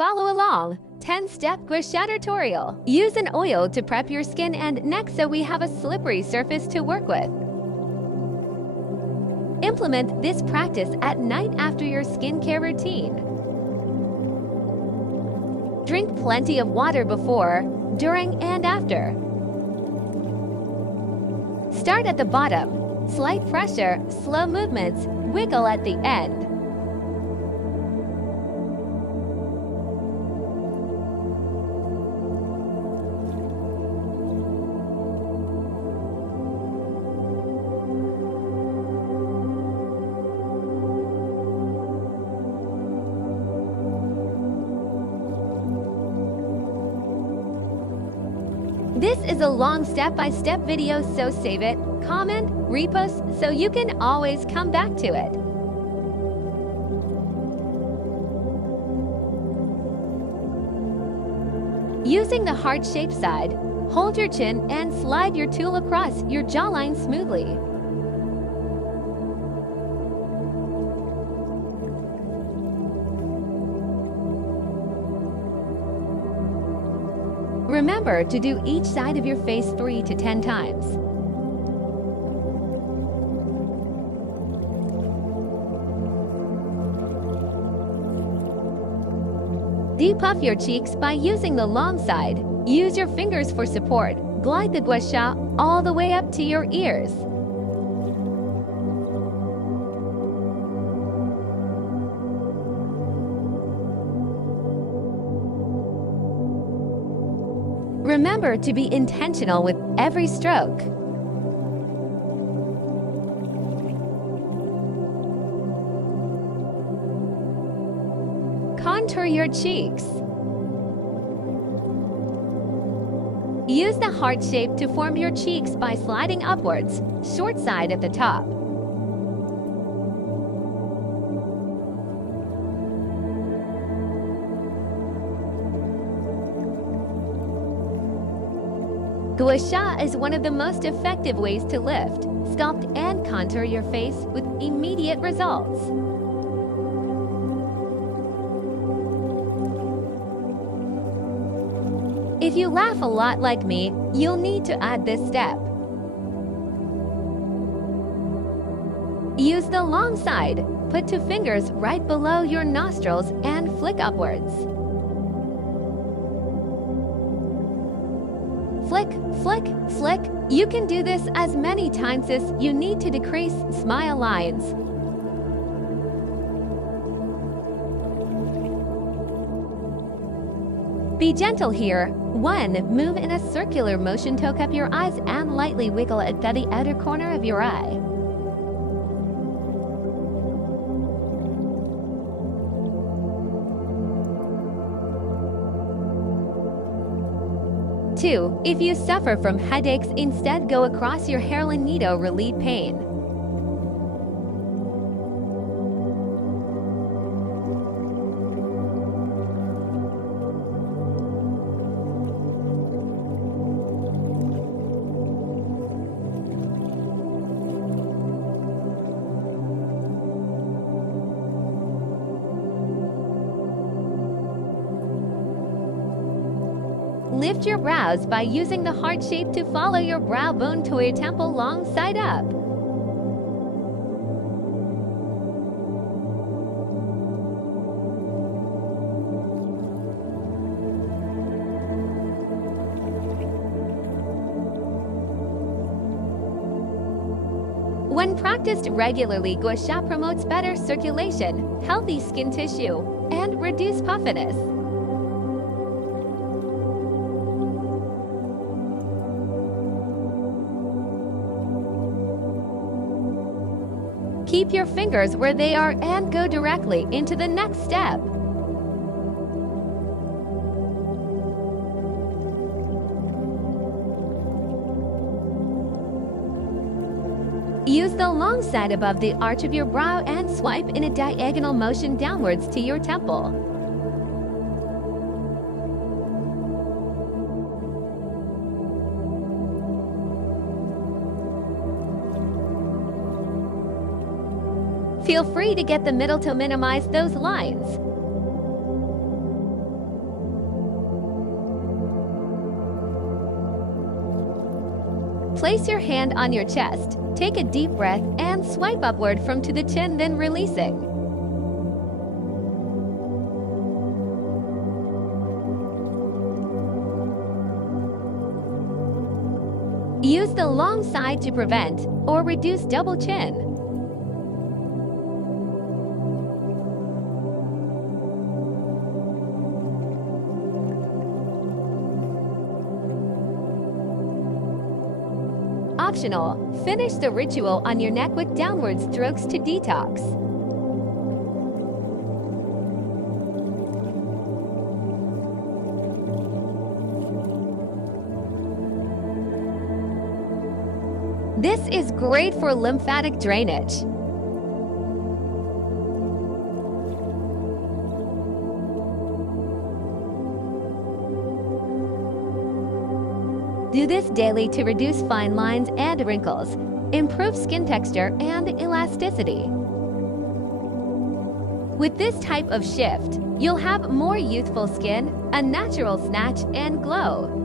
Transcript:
Follow along. 10-step gua sha tutorial. Use an oil to prep your skin and neck so we have a slippery surface to work with. Implement this practice at night after your skincare routine. Drink plenty of water before, during, and after. Start at the bottom. Slight pressure, slow movements, wiggle at the end. This is a long step-by-step video, so save it, comment, repost, so you can always come back to it. Using the heart-shaped side, hold your chin and slide your tool across your jawline smoothly. Remember to do each side of your face 3 to 10 times. Depuff your cheeks by using the long side. Use your fingers for support. Glide the gua sha all the way up to your ears. Remember to be intentional with every stroke. Contour your cheeks. Use the heart shape to form your cheeks by sliding upwards, short side at the top. Gua sha is one of the most effective ways to lift, sculpt, and contour your face with immediate results. If you laugh a lot like me, you'll need to add this step. Use the long side. Put 2 fingers right below your nostrils and flick upwards. Flick, flick, flick. You can do this as many times as you need to decrease smile lines. Be gentle here. 1. Move in a circular motion to cup your eyes and lightly wiggle at the outer corner of your eye. 2. If you suffer from headaches, instead go across your hairline to relieve pain. Lift your brows by using the heart shape to follow your brow bone to your temple long side up. When practiced regularly, gua sha promotes better circulation, healthy skin tissue, and reduced puffiness. Keep your fingers where they are and go directly into the next step. Use the long side above the arch of your brow and swipe in a diagonal motion downwards to your temple. Feel free to get the middle to minimize those lines. Place your hand on your chest, take a deep breath, and swipe upward from to the chin, then releasing. Use the long side to prevent or reduce double chin. Optional, finish the ritual on your neck with downward strokes to detox. This is great for lymphatic drainage. Do this daily to reduce fine lines and wrinkles, improve skin texture and elasticity. With this type of shift, you'll have more youthful skin, a natural snatch and glow.